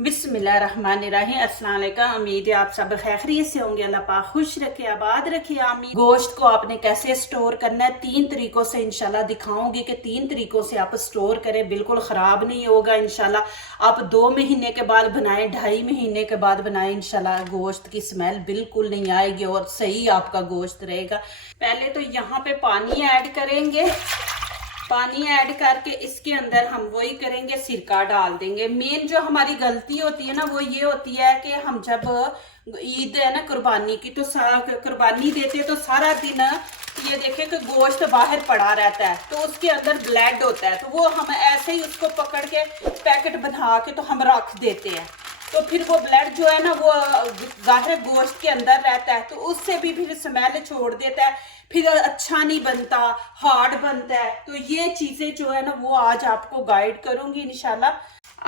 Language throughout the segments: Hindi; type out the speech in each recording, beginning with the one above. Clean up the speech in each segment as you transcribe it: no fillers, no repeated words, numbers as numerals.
बिस्मिल्लाहिर्रहमानिर्रहीम। अस्सलाम वालेकुम। उम्मीद है आप सब खैरियत से होंगे। अल्लाह पाक खुश रखे, आबाद रखे, आमीन। गोश्त को आपने कैसे स्टोर करना है 3 तरीकों से इंशाल्लाह दिखाऊंगी कि 3 तरीकों से आप स्टोर करें, बिल्कुल ख़राब नहीं होगा इंशाल्लाह। आप 2 महीने के बाद बनाएं, 2.5 महीने के बाद बनाएं, इंशाल्लाह गोश्त की स्मेल बिल्कुल नहीं आएगी और सही आपका गोश्त रहेगा। पहले तो यहाँ पे पानी ऐड करेंगे। पानी ऐड करके इसके अंदर हम वही करेंगे, सिरका डाल देंगे। मेन जो हमारी गलती होती है ना वो ये होती है कि हम जब ईद है ना कुर्बानी की, तो कुर्बानी देते हैं तो सारा दिन ये देखें कि गोश्त बाहर पड़ा रहता है, तो उसके अंदर ब्लड होता है, तो वो हम ऐसे ही उसको पकड़ के पैकेट बना के तो हम रख देते हैं। तो फिर वो ब्लड जो है ना वो ज़ाहिर गोश्त के अंदर रहता है, तो उससे भी फिर स्मेल छोड़ देता है, फिर अच्छा नहीं बनता, हार्ड बनता है। तो ये चीज़ें जो है ना वो आज आपको गाइड करूंगी इंशाल्लाह।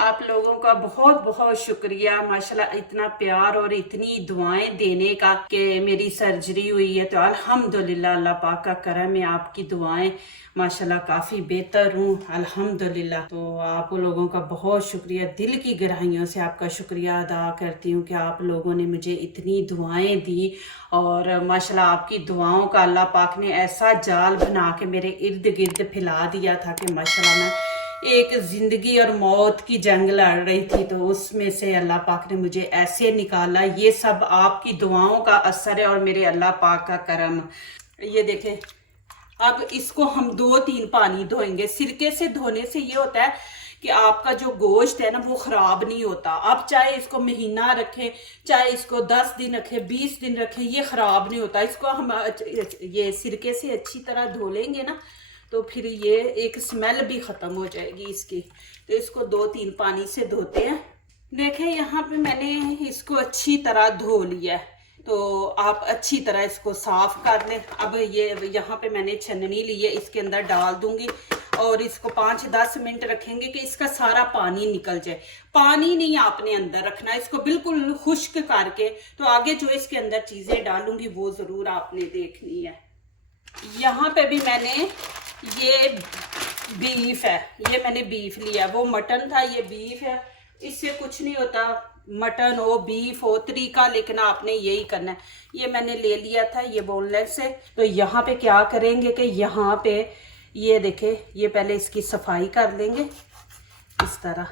आप लोगों का बहुत बहुत शुक्रिया माशाल्लाह, इतना प्यार और इतनी दुआएं देने का कि मेरी सर्जरी हुई है, तो अल्हम्दुलिल्लाह अल्लाह पाक का करम है, आपकी दुआएं माशाल्लाह काफ़ी बेहतर हूँ अल्हम्दुलिल्लाह। तो आप लोगों का बहुत शुक्रिया, दिल की गहराइयों से आपका शुक्रिया अदा करती हूँ कि आप लोगों ने मुझे इतनी दुआएं दी। और माशाल्लाह आपकी दुआओं का अल्लाह पाक ने ऐसा जाल बना के मेरे इर्द गिर्द फैला दिया था कि माशाल्लाह मैं एक जिंदगी और मौत की जंग लड़ रही थी, तो उसमें से अल्लाह पाक ने मुझे ऐसे निकाला। ये सब आपकी दुआओं का असर है और मेरे अल्लाह पाक का करम। ये देखें, अब इसको हम 2-3 पानी धोएंगे। सिरके से धोने से ये होता है कि आपका जो गोश्त है ना वो ख़राब नहीं होता। आप चाहे इसको महीना रखें, चाहे इसको 10 दिन रखें, 20 दिन रखें, ये ख़राब नहीं होता। इसको हम ये सिरके से अच्छी तरह धो लेंगे ना, तो फिर ये एक स्मेल भी ख़त्म हो जाएगी इसकी। तो इसको 2-3 पानी से धोते हैं। देखें यहाँ पे मैंने इसको अच्छी तरह धो लिया है, तो आप अच्छी तरह इसको साफ कर लें। अब ये यहाँ पे मैंने छन्नी ली है, इसके अंदर डाल दूंगी और इसको 5-10 मिनट रखेंगे कि इसका सारा पानी निकल जाए। पानी नहीं आपने अंदर रखना, इसको बिल्कुल खुश्क करके। तो आगे जो इसके अंदर चीज़ें डालूंगी वो ज़रूर आपने देखनी है। यहाँ पे भी मैंने ये बीफ है, ये मैंने बीफ लिया, वो मटन था, ये बीफ है। इससे कुछ नहीं होता, मटन हो बीफ हो, तरीका लेकिन आपने यही करना है। ये मैंने ले लिया था, ये बोनलेस है। तो यहाँ पे क्या करेंगे कि यहाँ पे ये देखे, ये पहले इसकी सफाई कर लेंगे इस तरह।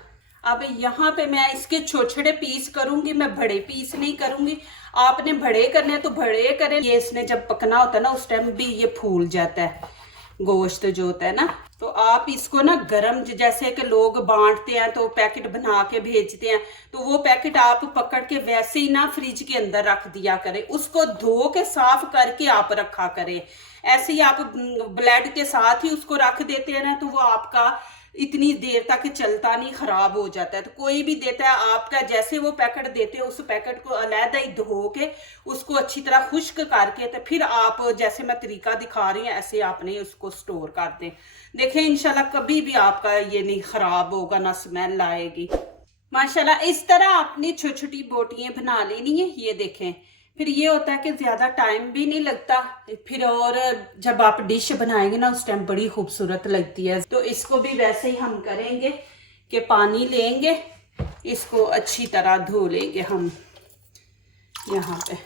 अब यहाँ पे मैं इसके छोटे छोटे पीस करूंगी, मैं बड़े पीस नहीं करूंगी। आपने बड़े करने हैं तो बड़े करें। ये इसने जब पकना होता है ना उस टाइम भी ये फूल जाता है गोश्त जो होता है ना। तो आप इसको ना गरम, जैसे कि लोग बांटते हैं तो पैकेट बना के भेजते हैं, तो वो पैकेट आप पकड़ के वैसे ही ना फ्रिज के अंदर रख दिया करें। उसको धो के साफ करके आप रखा करें। ऐसे ही आप ब्लेड के साथ ही उसको रख देते हैं ना, तो वो आपका इतनी देर तक चलता नहीं, खराब हो जाता है। तो कोई भी देता है आपका, जैसे वो पैकेट देते हैं उस पैकेट को अलहदा ही धो के उसको अच्छी तरह खुश्क करके, तो फिर आप जैसे मैं तरीका दिखा रही हूँ ऐसे आपने उसको स्टोर कर दें। देखें इंशाल्लाह कभी भी आपका ये नहीं खराब होगा, ना स्मेल आएगी माशाल्लाह। इस तरह आपने छोटी छोटी बोटियां बना लेनी है। ये देखें, फिर ये होता है कि ज़्यादा टाइम भी नहीं लगता फिर, और जब आप डिश बनाएंगे ना उस टाइम बड़ी खूबसूरत लगती है। तो इसको भी वैसे ही हम करेंगे कि पानी लेंगे, इसको अच्छी तरह धो लेंगे हम। यहाँ पे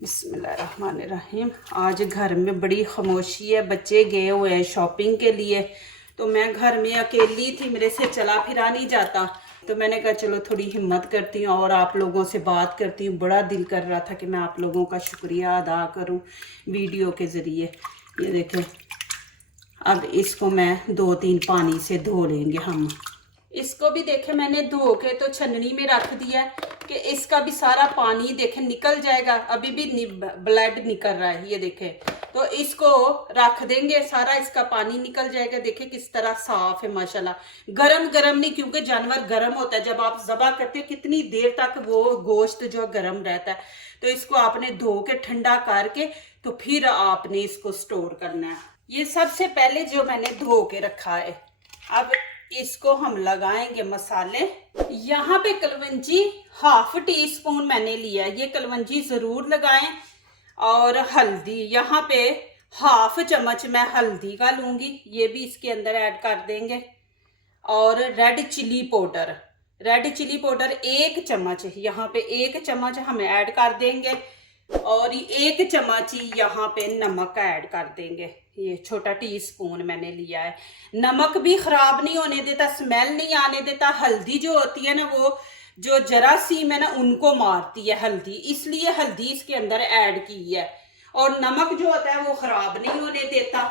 बिस्मिल्लाहिर्रहमानिर्रहीम। आज घर में बड़ी खामोशी है, बच्चे गए हुए हैं शॉपिंग के लिए, तो मैं घर में अकेली थी, मेरे से चला फिरा नहीं जाता। तो मैंने कहा चलो थोड़ी हिम्मत करती हूँ और आप लोगों से बात करती हूँ। बड़ा दिल कर रहा था कि मैं आप लोगों का शुक्रिया अदा करूँ वीडियो के ज़रिए। ये देखें, अब इसको मैं 2-3 पानी से धो लेंगे हम। इसको भी देखें मैंने धो के तो छन्नी में रख दिया कि इसका भी सारा पानी देखें निकल जाएगा। अभी भी ब्लड निकल रहा है, ये देखें। तो इसको रख देंगे, सारा इसका पानी निकल जाएगा। देखें किस तरह साफ है माशाल्लाह। गरम गरम नहीं, क्योंकि जानवर गरम होता है। जब आप ज़बह करते हैं कितनी देर तक वो गोश्त जो गरम रहता है। तो इसको आपने धो के ठंडा करके तो फिर आपने इसको स्टोर करना है। ये सबसे पहले जो मैंने धो के रखा है। अब इसको हम लगाएंगे मसाले। यहाँ पे कलवंजी 1/2 टीस्पून मैंने लिया, ये कलवंजी ज़रूर लगाएं। और हल्दी, यहाँ पे 1/2 चम्मच मैं हल्दी का लूँगी, ये भी इसके अंदर ऐड कर देंगे। और red chili powder, red chili powder 1 चम्मच, यहाँ पे 1 चम्मच हम ऐड कर देंगे और 1 चम्मच यहाँ पे नमक का ऐड कर देंगे। ये छोटा टीस्पून मैंने लिया है। नमक भी खराब नहीं होने देता, स्मेल नहीं आने देता। हल्दी जो होती है ना, वो जो जरासीम है ना उनको मारती है हल्दी, इसलिए हल्दी इसके अंदर ऐड की है। और नमक जो होता है वो खराब नहीं होने देता।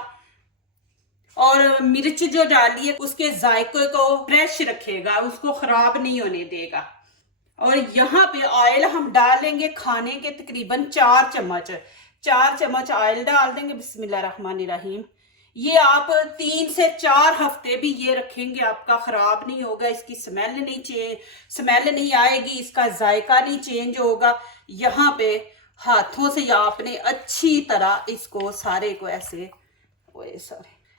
और मिर्च जो डाली है उसके जायके को फ्रेश रखेगा, उसको खराब नहीं होने देगा। और यहाँ पे ऑयल हम डालेंगे खाने के तकरीबन 4 चम्मच। 4 चम्मच ऑयल डाल देंगे। बिस्मिल्लाहिर्रहमानिर्रहीम। ये आप 3 से 4 हफ्ते भी ये रखेंगे, आपका खराब नहीं होगा। इसकी स्मेल नहीं आएगी, इसका जायका नहीं चेंज होगा। यहाँ पे हाथों से आपने अच्छी तरह इसको सारे को ऐसे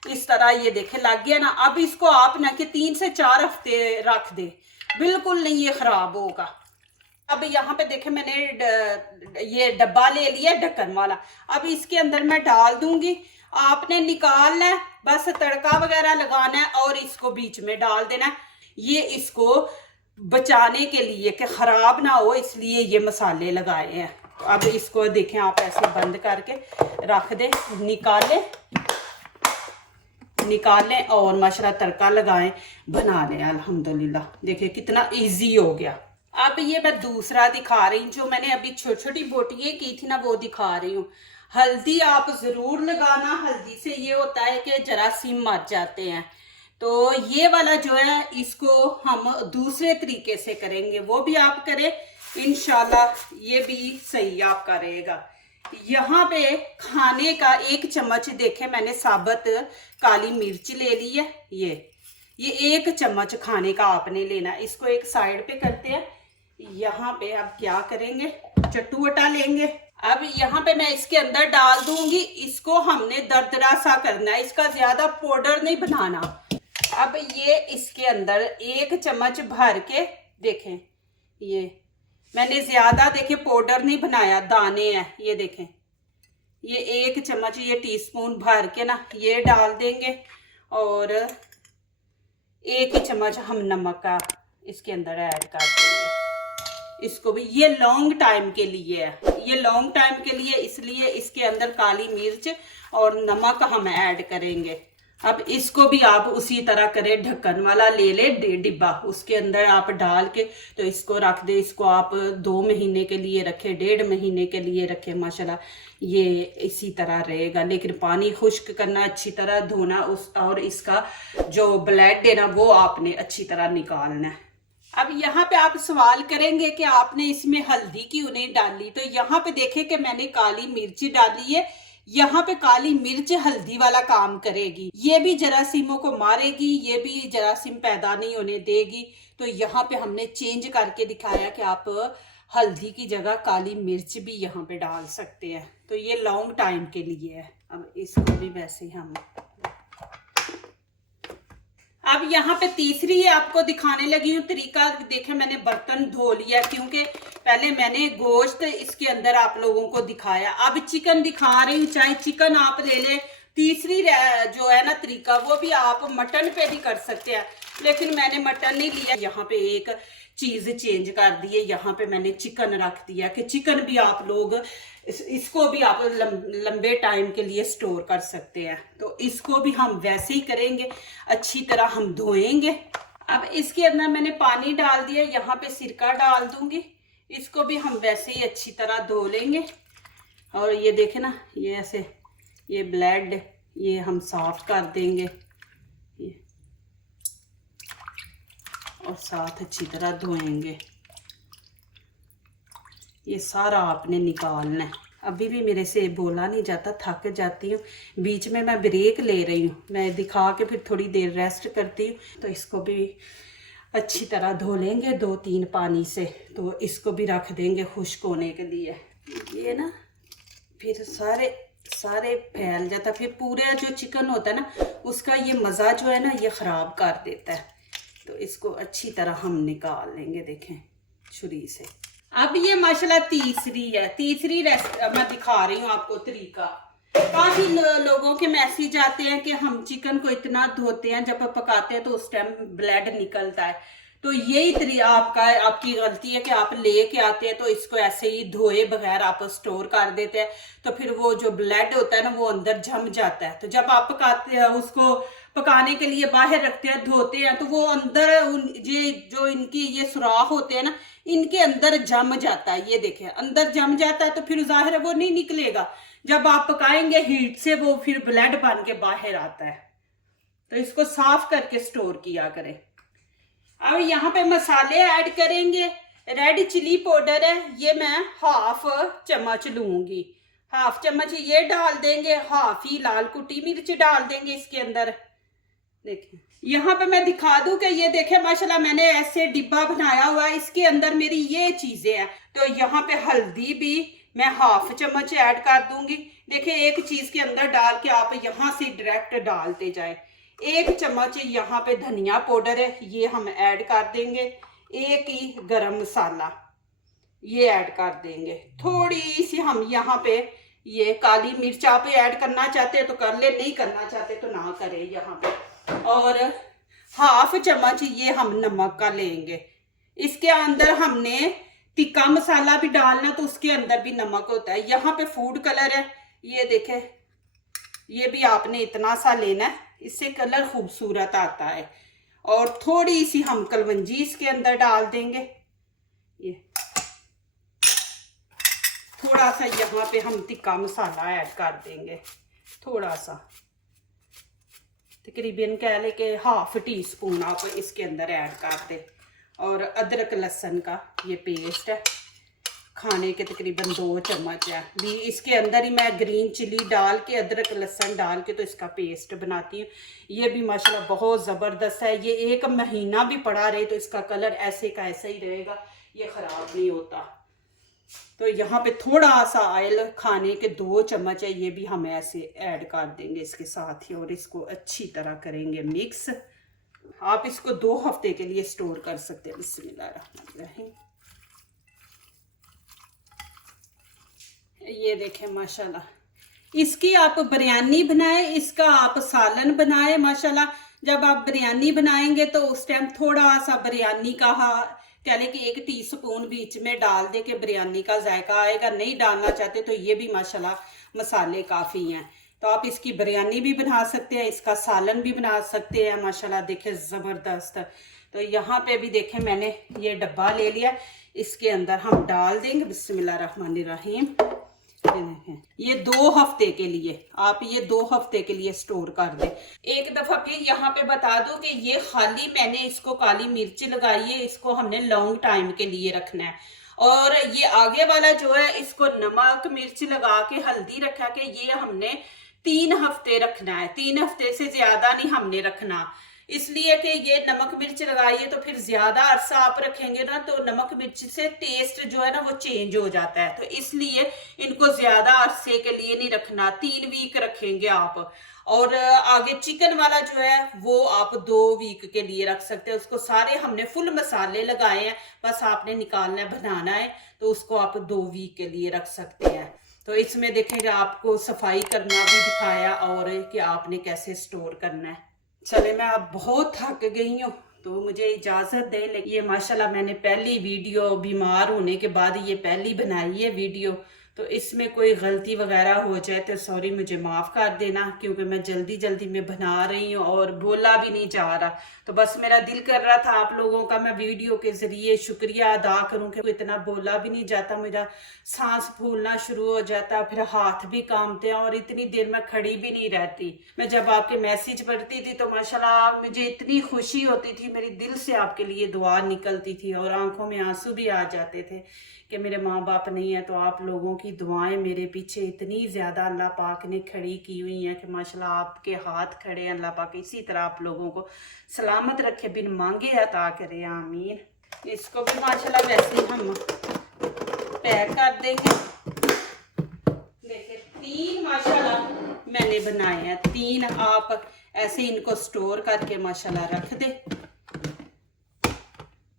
इस तरह ये देखे लग गया ना। अब इसको आप ना कि 3 से 4 हफ्ते रख दे, बिल्कुल नहीं ये खराब होगा। अब यहाँ पे देखे मैंने ये डब्बा ले लिया ढक्कन वाला। अब इसके अंदर मैं डाल दूंगी, आपने निकालना है, बस तड़का वगैरह लगाना है और इसको बीच में डाल देना है। ये इसको बचाने के लिए कि खराब ना हो, इसलिए ये मसाले लगाए हैं। तो अब इसको देखें आप ऐसे बंद करके रख दें, निकालें और माशाल्लाह तड़का लगाएं, बना लें। अल्हम्दुलिल्लाह देखिए कितना इजी हो गया। अब ये मैं दूसरा दिखा रही हूँ, जो मैंने अभी छोटी छोटी बोटियां की थी ना वो दिखा रही हूँ। हल्दी आप जरूर लगाना, हल्दी से ये होता है कि जरासीम मर जाते हैं। तो ये वाला जो है इसको हम दूसरे तरीके से करेंगे, वो भी आप करें इंशाल्लाह, ये भी सही आपका रहेगा। यहाँ पे खाने का 1 चम्मच देखे मैंने साबुत काली मिर्च ले ली है। ये 1 चम्मच खाने का आपने लेना। इसको एक साइड पे करते हैं। यहाँ पे अब क्या करेंगे, चटुवटा लेंगे। अब यहाँ पे मैं इसके अंदर डाल दूंगी, इसको हमने दरदरा सा करना है, इसका ज्यादा पाउडर नहीं बनाना। अब ये इसके अंदर 1 चम्मच भर के देखें, ये मैंने ज्यादा देखे पाउडर नहीं बनाया, दाने हैं ये देखें। ये 1 चम्मच ये टीस्पून भर के ना ये डाल देंगे और 1 चम्मच हम नमक का इसके अंदर ऐड कर देंगे। इसको भी ये लॉन्ग टाइम के लिए है, ये लॉन्ग टाइम के लिए, इसलिए इसके अंदर काली मिर्च और नमक हम ऐड करेंगे। अब इसको भी आप उसी तरह करें, ढक्कन वाला ले ले डिब्बा, उसके अंदर आप डाल के तो इसको रख दे। इसको आप 2 महीने के लिए रखें, 1.5 महीने के लिए रखें, माशाल्लाह ये इसी तरह रहेगा। लेकिन पानी खुश्क करना, अच्छी तरह धोना और इसका जो ब्लड है ना वो आपने अच्छी तरह निकालना है। अब यहाँ पे आप सवाल करेंगे कि आपने इसमें हल्दी क्यों नहीं डाली, तो यहाँ पे देखें कि मैंने काली मिर्ची डाली है। यहाँ पे काली मिर्च हल्दी वाला काम करेगी, ये भी जरासीमों को मारेगी, ये भी जरासीम पैदा नहीं होने देगी। तो यहाँ पे हमने चेंज करके दिखाया कि आप हल्दी की जगह काली मिर्च भी यहाँ पे डाल सकते हैं। तो ये लॉन्ग टाइम के लिए है। अब इसको भी वैसे हम अब यहाँ पे तीसरी आपको दिखाने लगी हूँ तरीका। देखे मैंने बर्तन धो लिया, क्योंकि पहले मैंने गोश्त इसके अंदर आप लोगों को दिखाया, अब चिकन दिखा रही हूँ। चाहे चिकन आप ले लें, तीसरी जो है ना तरीका, वो भी आप मटन पे भी कर सकते हैं, लेकिन मैंने मटन नहीं लिया। यहाँ पे एक चीज चेंज कर दी है, यहाँ पे मैंने चिकन रख दिया कि चिकन भी आप लोग इसको भी आप लंबे टाइम के लिए स्टोर कर सकते हैं। तो इसको भी हम वैसे ही करेंगे, अच्छी तरह हम धोएंगे। अब इसके अंदर मैंने पानी डाल दिया, यहाँ पे सिरका डाल दूंगी, इसको भी हम वैसे ही अच्छी तरह धो लेंगे। और ये देखे ना, ये ऐसे ये ब्लड ये हम साफ कर देंगे ये, और साथ अच्छी तरह धोएंगे। ये सारा आपने निकालना है। अभी भी मेरे से बोला नहीं जाता, थक जाती हूँ, बीच में मैं ब्रेक ले रही हूँ, मैं दिखा के फिर थोड़ी देर रेस्ट करती हूँ। तो इसको भी अच्छी तरह धो लेंगे 2-3 पानी से, तो इसको भी रख देंगे खुश्क होने के लिए। ये ना फिर सारे फैल जाता, फिर पूरा जो चिकन होता है ना उसका ये मज़ा जो है ना ये ख़राब कर देता है। तो इसको अच्छी तरह हम निकाल लेंगे, देखें छुरी से। अब ये माशाल्लाह तीसरी मैं दिखा रही हूँ आपको तरीका। काफी लोगों के मैसेज आते हैं कि हम चिकन को इतना धोते हैं, जब पकाते हैं तो उस टाइम ब्लड निकलता है। तो यही आपकी गलती है कि आप लेके आते हैं तो इसको ऐसे ही धोए बगैर आप स्टोर कर देते हैं, तो फिर वो जो ब्लड होता है ना वो अंदर जम जाता है। तो जब आप पकाते हैं उसको पकाने के लिए बाहर रखते हैं, धोते हैं, तो वो अंदर ये जो इनकी ये सुराख होते हैं ना, इनके अंदर जम जाता है। ये देखें अंदर जम जाता है, तो फिर जाहिर है वो नहीं निकलेगा। जब आप पकाएंगे हीट से वो फिर ब्लड बन के बाहर आता है। तो इसको साफ करके स्टोर किया करें। अब यहाँ पे मसाले ऐड करेंगे। रेड चिली पाउडर है, ये मैं 1/2 चम्मच लूंगी। 1/2 चम्मच ये डाल देंगे। 1/2 ही लाल कुटी मिर्च डाल देंगे इसके अंदर। देखिए यहाँ पे मैं दिखा दूं कि ये देखे माशाल्लाह मैंने ऐसे डिब्बा बनाया हुआ है, इसके अंदर मेरी ये चीजें हैं। तो यहाँ पे हल्दी भी मैं 1/2 चम्मच ऐड कर दूंगी। देखिए एक चीज के अंदर डाल के आप यहाँ से डायरेक्ट डालते जाए। 1 चम्मच यहाँ पे धनिया पाउडर है, ये हम ऐड कर देंगे। 1 ही गरम मसाला ये ऐड कर देंगे। थोड़ी सी हम यहाँ पे ये काली मिर्च आप ऐड करना चाहते हैं तो कर ले, नहीं करना चाहते तो ना करें यहाँ पे। और 1/2 चम्मच ये हम नमक का लेंगे। इसके अंदर हमने टिक्का मसाला भी डालना, तो उसके अंदर भी नमक होता है। यहाँ पे फूड कलर है, ये देखें, ये भी आपने इतना सा लेना है, इससे कलर खूबसूरत आता है। और थोड़ी सी हम कलवंजी इसके अंदर डाल देंगे। ये थोड़ा सा यहाँ पे हम टिक्का मसाला ऐड कर देंगे, थोड़ा सा, तकरीबन कह ले कि 1/2 टीस्पून आप इसके अंदर ऐड कर दें। और अदरक लहसुन का ये पेस्ट है, खाने के तकरीबन 2 चम्मच है भी। इसके अंदर ही मैं ग्रीन चिली डाल के, अदरक लहसुन डाल के तो इसका पेस्ट बनाती हूँ। ये भी माशाल्लाह बहुत ज़बरदस्त है। ये 1 महीना भी पड़ा रहे तो इसका कलर ऐसे का ऐसा ही रहेगा, ये ख़राब नहीं होता। तो यहाँ पे थोड़ा सा ऑयल, खाने के 2 चम्मच है, ये भी हम ऐसे ऐड कर देंगे इसके साथ ही। और इसको अच्छी तरह करेंगे मिक्स। आप इसको 2 हफ्ते के लिए स्टोर कर सकते हैं। बिस्मिल्लाहिर्रहमानिर्रहीम। ये देखें माशाल्लाह, इसकी आप बिरयानी बनाए, इसका आप सालन बनाए। माशाल्लाह जब आप बिरयानी बनाएंगे तो उस टाइम थोड़ा सा बिरयानी का कह लें कि 1 टीस्पून बीच में डाल दे के बिरयानी का जायका आएगा। नहीं डालना चाहते तो ये भी माशाल्लाह मसाले काफ़ी हैं। तो आप इसकी बिरयानी भी बना सकते हैं, इसका सालन भी बना सकते हैं। माशाल्लाह देखें ज़बरदस्त। तो यहाँ पे भी देखें मैंने ये डब्बा ले लिया, इसके अंदर हम डाल देंगे। बिस्मिल्लाहिर्रहमानिर्रहीम। ये 2 हफ्ते के लिए आप ये 2 हफ्ते के लिए स्टोर कर दें। एक दफा फिर यहाँ पे बता दो कि ये खाली मैंने इसको काली मिर्च लगाई है, इसको हमने लॉन्ग टाइम के लिए रखना है। और ये आगे वाला जो है इसको नमक मिर्च लगा के हल्दी रखा के ये हमने 3 हफ्ते रखना है। 3 हफ्ते से ज्यादा नहीं हमने रखना, इसलिए कि ये नमक मिर्च लगाइए तो फिर ज्यादा अरसा आप रखेंगे ना तो नमक मिर्च से टेस्ट जो है ना वो चेंज हो जाता है। तो इसलिए इनको ज्यादा अरसे के लिए नहीं रखना, 3 वीक रखेंगे आप। और आगे चिकन वाला जो है वो आप 2 वीक के लिए रख सकते हैं। उसको सारे हमने फुल मसाले लगाए हैं, बस आपने निकालना है, बनाना है, तो उसको आप 2 वीक के लिए रख सकते हैं। तो इसमें देखेंगे आपको सफाई करना भी दिखाया और कि आपने कैसे स्टोर करना है। चले मैं अब बहुत थक गई हूँ तो मुझे इजाज़त दे। लेकिन ये माशाल्लाह मैंने पहली वीडियो, बीमार होने के बाद ये पहली बनाई है वीडियो, तो इसमें कोई गलती वगैरह हो जाए तो सॉरी, मुझे माफ़ कर देना, क्योंकि मैं जल्दी जल्दी में बना रही हूँ और बोला भी नहीं जा रहा। तो बस मेरा दिल कर रहा था आप लोगों का मैं वीडियो के ज़रिए शुक्रिया अदा करूँ कि इतना बोला भी नहीं जाता, मेरा सांस फूलना शुरू हो जाता, फिर हाथ भी कांपते हैं और इतनी देर मैं खड़ी भी नहीं रहती। मैं जब आपके मैसेज पढ़ती थी तो माशाल्लाह मुझे इतनी खुशी होती थी, मेरी दिल से आपके लिए दुआ निकलती थी और आंखों में आंसू भी आ जाते थे कि मेरे माँ बाप नहीं है। तो आप लोगों की दुआएं मेरे पीछे इतनी ज़्यादा अल्लाह पाक ने खड़ी की हुई हैं कि माशाल्लाह आपके हाथ खड़े हैं। अल्लाह पाक इसी तरह आप लोगों को सलामत रखे, बिन मांगे अता करे, आमीन। इसको भी माशाल्लाह वैसे हम पैक कर देंगे। देखिए 3 माशाल्लाह मैंने बनाए हैं, 3 आप ऐसे इनको स्टोर करके माशाल्लाह रख दे।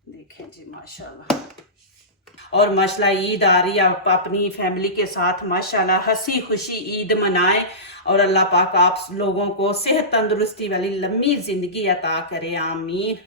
देखें जी माशाल्लाह। और माशाल्लाह ईद आ रही है, आप अपनी फैमिली के साथ माशाल्लाह हंसी खुशी ईद मनाएं और अल्लाह पाक आप लोगों को सेहत तंदुरुस्ती वाली लंबी ज़िंदगी अता करे, आमीन।